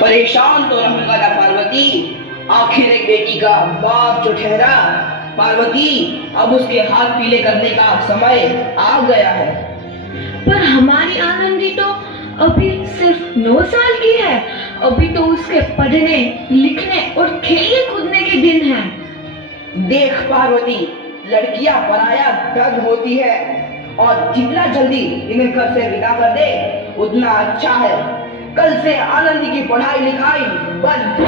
परेशान तो रहूंगा ना पार्वती, आखिर एक बेटी का बाप जो ठहरा। पार्वती, अब उसके हाथ पीले करने का समय आ गया है। पर हमारी आनंदी तो अभी सिर्फ 9 साल की है। अभी तो उसके पढ़ने लिखने और खेलने कूदने के दिन हैं। देख पार्वती, लड़कियां पराया धन होती है और जितना जल्दी इन्हें घर से विदा कर दे उतना अच्छा है। कल से आनंदी की पढ़ाई लिखाई बंद।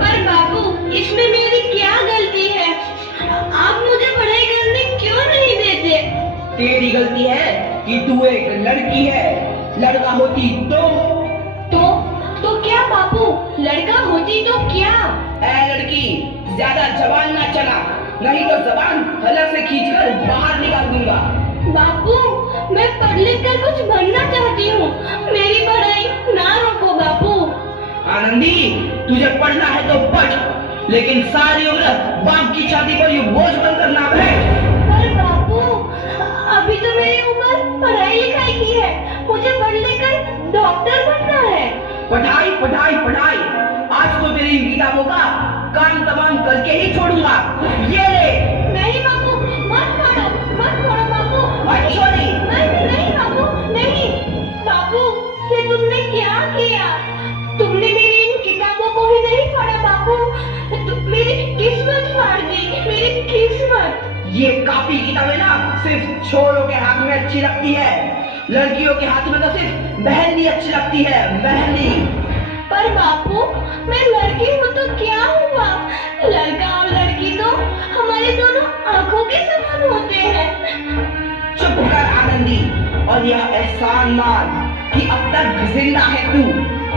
पर बाबू, इसमें मेरी क्या गलती है? आप मुझे पढ़ाई करने क्यों नहीं देते? तेरी गलती है कि तू एक लड़की है। लड़का होती तो क्या बाबू? लड़का होती तो क्या? ऐ लड़की, ज्यादा जबान ना चला, नहीं तो जबान हलक से खींचकर बाहर निकाल दूंगा। बापू, मैं पढ़ लिख कर कुछ बनना चाहती हूँ। मेरी पढ़ाई ना रोको बापू। आनंदी, तुझे पढ़ना है तो पढ़, लेकिन सारी उम्र बाप की छाती पर यूं बोझ बनकर ना बैठ। पर बापू, अभी तो मेरी उम्र पढ़ाई लिखाई की है। मुझे पढ़ लिख कर डॉक्टर बनना है। पढ़ाई पढ़ाई पढ़ाई, आज तो तेरी इन किताबों का काम तमाम करके ही छोड़ूंगा। ये ले। नहीं बापू, मत पढ़ो बापू। मत छोड़ी। नहीं बापू, नहीं। बापू, ये तुमने क्या किया? तुमने मेरी इन किताबों को ही नहीं पढ़ा बापू। मेरी किस्मत फाड़ दी, मेरी किस्मत। ये कापी किताबें ना सिर्फ छोरों के हाथ में अच्छी लगती है, लड़कियों के हाथ में तो सिर्फ मेहंदी अच्छी लगती है, मेहंदी। पर बापू, मैं लड़की हूँ तो क्या हुआ? लड़का और लड़की तो हमारे दोनों आंखों के समान होते हैं। चुप कर आनंदी, और यह एहसान मान कि अब तक जिंदा है तू।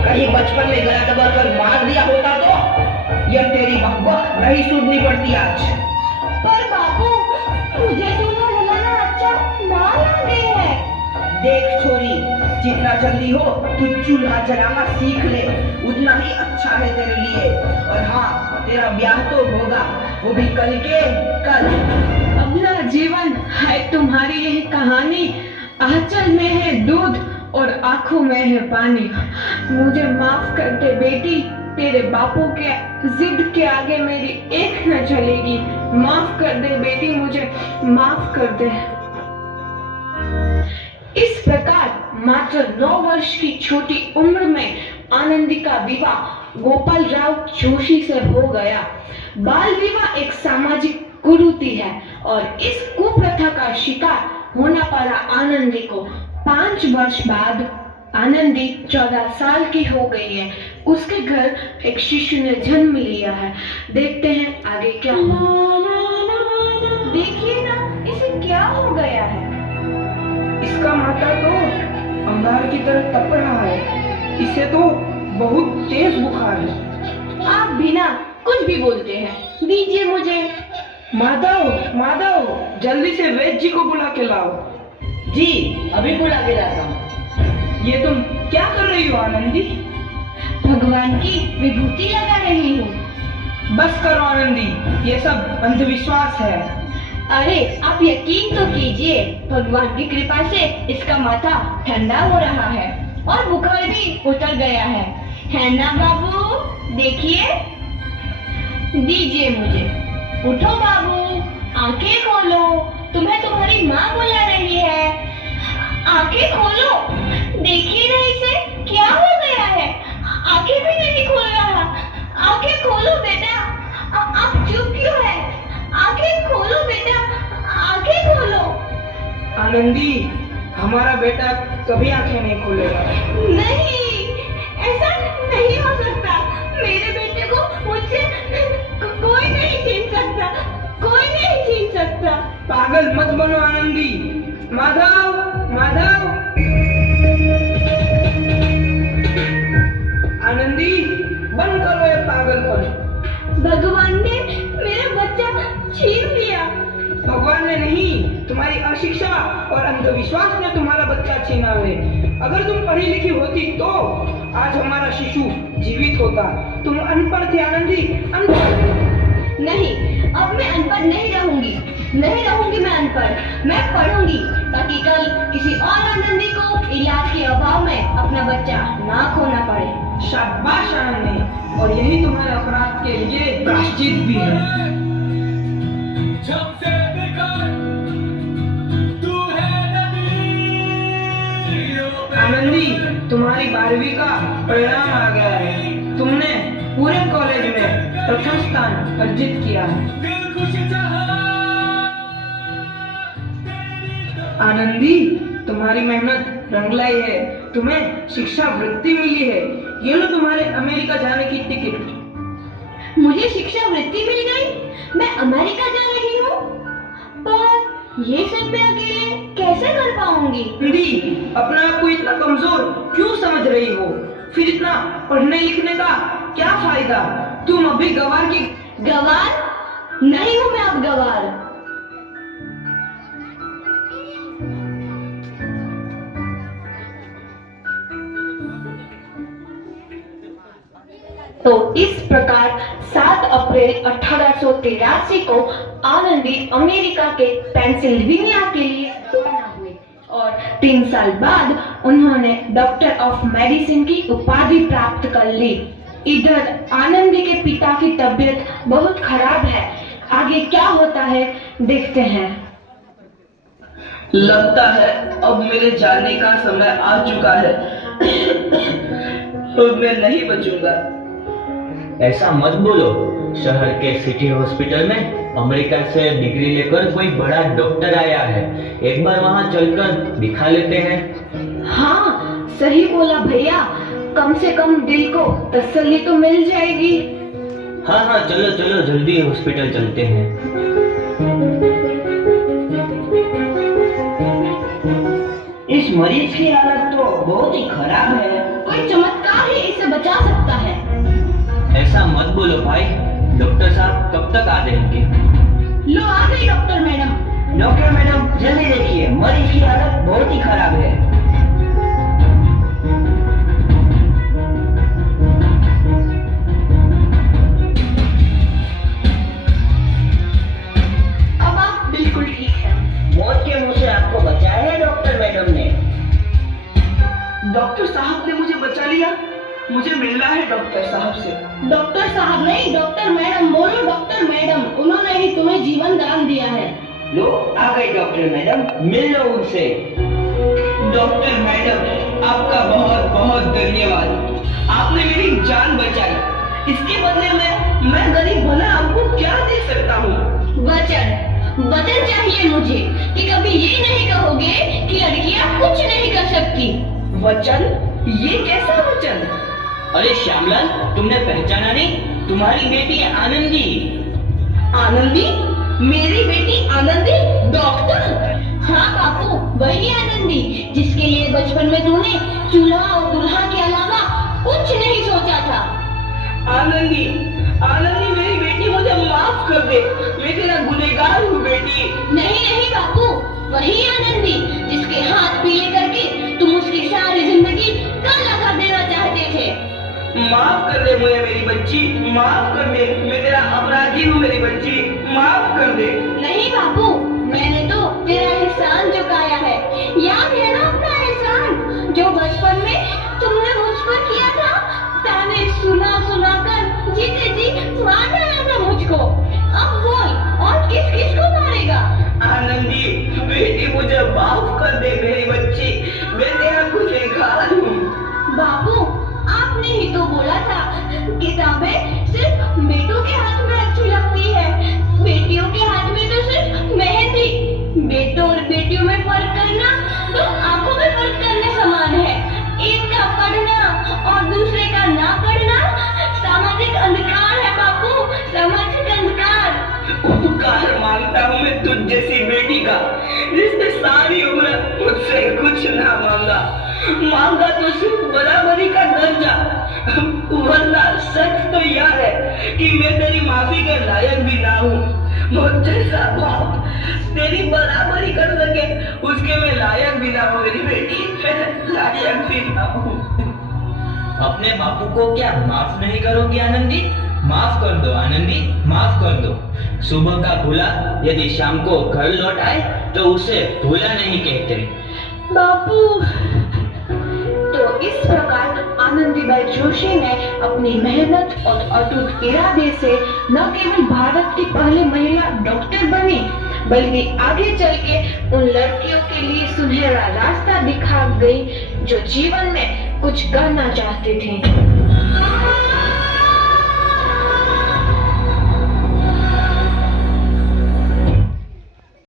कहीं बचपन में गला दबाकर मार दिया होता तो यह तेरी बकबक नहीं सुननी पड़ती आज। पर बापू, मुझे चूल्हा जलाना अच्छा ना लगे है। देख छोरी, जितना जल्दी हो तू चूल्हा जलाना सीख ले, उतना ही अच्छा है तेरे लिए। और हाँ, तेरा ब्याह तो होगा, वो भी कल के कल। अगला जीवन है तुम्हारी यह कहानी। आंचल में है दूध और आंखों में है पानी। मुझे माफ कर दे बेटी, तेरे बापू के जिद के आगे मेरी एक न चलेगी। माफ कर दे बेटी, मुझे माफ कर दे। इस प्रकार मात्र 9 वर्ष की छोटी उम्र में आनंदी का विवाह गोपाल राव जोशी से हो गया। बाल विवाह एक सामाजिक कुरीति है और इस कुप्रथा का शिकार होना पड़ा आनंदी को। 5 वर्ष बाद आनंदी 14 साल की हो गई है। उसके घर एक शिशु ने जन्म लिया है। देखते हैं आगे क्या होगा। देखिए ना, इसे क्या हो गया है? इसका माथा तो अंगार की तरह तप रहा है। इसे तो बहुत तेज बुखार है। आप बिना कुछ भी बोलते हैं। दीजिए मुझे। माधव, माधव, जल्दी से वैद्य जी को बुला के लाओ। जी, अभी बुला के लाता हूँ। ये तुम क्या कर रही हो आनंदी? भगवान की विभूति लगा रही हूँ। बस करो आनंदी, ये सब अंधविश्वास है। अरे आप यकीन तो कीजिए, भगवान की कृपा से इसका माथा ठंडा हो रहा है और बुखार भी उतर गया है ना बाबू? देखिए, दीजिए मुझे। उठो बाबू, आंखें खोलो, तुम्हें तुम्हारी माँ बुला रही है। आंखें खोलो, देखिए ना इसे क्या हो गया है? आंखें भी नहीं खोल रहा। आंखें खोलो बेटा। आप चुप क्यों है? आंखें खोलो बेटा, आंखें खोलो। आनंदी, हमारा बेटा कभी आंखें नहीं खोलेगा। नहीं, ऐसा नहीं हो सकता। मेरे बेटे को मुझसे कोई नहीं छीन सकता, कोई नहीं छीन सकता। पागल मत बनो आनंदी। माधव, माधव। आनंदी, बंद करो ये पागलपन। भगवान ने मेरा बच्चा छीन लिया। भगवान ने नहीं, तुम्हारी अशिक्षा और अंधविश्वास ने तुम्हारा बच्चा छीना है। अगर तुम पढ़ी लिखी होती तो आज हमारा शिशु जीवित होता। तुम अनपढ़ थी आनंदी, अनपढ़। नहीं, अब मैं अनपढ़ नहीं रहूंगी। नहीं रहूंगी मैं अनपढ़। मैं पढ़ूंगी ताकि कल किसी और आनंदी को इलाज के अभाव में अपना बच्चा ना खोना पड़े। शाबाश। यही तुम्हारे अपराध के लिए प्रायश्चित भी है। आनंदी, तुम्हारी 12वीं का परिणाम आ गया है। तुमने पूरे कॉलेज में प्रथम स्थान अर्जित किया है। आनंदी, तुम्हारी मेहनत रंग लाई है। तुम्हें शिक्षा वृत्ति मिली है। ये लो तुम्हारे अमेरिका जाने की टिकट। मुझे शिक्षा वृत्ति मिल गई। मैं अमेरिका जा रही हूँ, पर ये सब मैं अकेले कैसे कर पाऊंगी? आनंदी, अपने आप को इतना कमजोर क्यों समझ रही हो? फिर इतना पढ़ने लिखने का क्या फायदा? तुम अभी गवार की गवार नहीं हूँ मैं अब गवार। तो इस प्रकार 7 अप्रैल 1883 को आनंदी अमेरिका के पेंसिल्वेनिया के लिए रवाना हुए और 3 साल बाद उन्होंने डॉक्टर ऑफ मेडिसिन की उपाधि प्राप्त कर ली। इधर आनंदी के पिता की तबीयत बहुत खराब है। आगे क्या होता है देखते हैं। लगता है अब मेरे जाने का समय आ चुका है। अब मैं नहीं बचूंगा। ऐसा मत बोलो। शहर के सिटी हॉस्पिटल में अमेरिका से डिग्री लेकर कोई बड़ा डॉक्टर आया है। एक बार वहां चलकर दिखा लेते हैं। हाँ, सही बोला भैया। कम से कम दिल को तसल्ली तो मिल जाएगी। हाँ हाँ, चलो चलो जल्दी हॉस्पिटल चलते हैं। इस मरीज की हालत तो बहुत ही खराब है। कोई चमत्कार ही इसे बचा सकता है। ऐसा मत बोलो भाई। डॉक्टर साहब कब तक आ जाएंगे? लो आ गई डॉक्टर मैडम। डॉक्टर मैडम, जल्दी देखिए, मरीज की हालत बहुत ही खराब है। अब आप बिल्कुल ठीक हैं। मौत के मुंह से आपको बचाया है डॉक्टर मैडम ने। डॉक्टर साहब ने मुझे बचा लिया। मुझे मिलना है डॉक्टर साहब से। डॉक्टर साहब नहीं, डॉक्टर मैडम बोलो। डॉक्टर मैडम, उन्होंने ही तुम्हें जीवन दान दिया है। लो आ गई डॉक्टर मैडम, मिल लो उनसे। डॉक्टर मैडम, आपका बहुत बहुत धन्यवाद। आपने मेरी जान बचाई। इसके बदले में मैं गरीब भला आपको क्या दे सकता हूँ? वचन चाहिए मुझे कि कभी ये नहीं कहोगे कि लड़कियां कुछ नहीं कर सकती। वचन? ये कैसा वचन? अरे श्यामलाल, तुमने पहचाना नहीं? तुम्हारी बेटी आनंदी। आनंदी? मेरी बेटी आनंदी डॉक्टर? हाँ बापू, वही आनंदी जिसके लिए बचपन में तूने चूल्हा और दूल्हा के अलावा कुछ नहीं सोचा था। आनंदी, आनंदी मेरी बेटी, मुझे माफ कर दे। मैं तेरा गुनहगार हूँ बेटी। नहीं नहीं बापू, वही आनंदी जिसके हाथ पीले करके तुम उसकी सारी जिंदगी काला कर देना चाहते थे। माफ कर दे मुझे मेरी बच्ची, माफ कर दे। मैं तेरा अपराधी हूँ मेरी बच्ची, माफ कर दे। नहीं बापू, मैंने तो तेरा एहसान चुकाया है। याद है ना अपना एहसान जो बचपन में तुमने मुझ पर किया था? ताने सुना सुना कर जीते जी मार डाला था मुझको। अब बोल, और किस किस को मारेगा? आनंदी बेटी, मुझे माफ कर दे मेरी बच्ची। मैं तेरा गुनहगार हूँ। बापू, आपने ही तो बोला था किताबें सिर्फ बेटों के हाथ में अच्छी लगती है, बेटियों के हाथ में तो सिर्फ मेहंदी। बेटों और बेटियों में फर्क करना तो आंखों में फर्क करने समान है। एक का पढ़ना और दूसरे का ना पढ़ना सामाजिक अंधकार है बापू, सामाजिक अंधकार। उपकार मांगता हूँ मैं तुझ जैसी बेटी का, जिसने सारी उम्र मुझसे कुछ ना मांगा तो सिर्फ बराबरी का दर्जा। वरना सच तो यह है कि मैं तेरी माफी के लायक भी ना हूँ। मुझ जैसा बाप तेरी बराबरी कर सके उसके मैं लायक भी ना हूँ मेरी बेटी, मैं लायक भी ना हूँ। अपने बापू को क्या माफ नहीं करोगी आनंदी? माफ कर दो आनंदी, माफ कर दो। सुबह का भूला यदि शाम को घर लौट आए तो उसे भूला नहीं कहते। बापू, तो इस प्रकार आनंदीबाई जोशी ने अपनी मेहनत और अटूट इरादे से न केवल भारत की पहली महिला डॉक्टर बनी, बल्कि आगे चल के उन लड़कियों के लिए सुनहरा रास्ता दिखा गई जो जीवन में कुछ करना चाहती थी।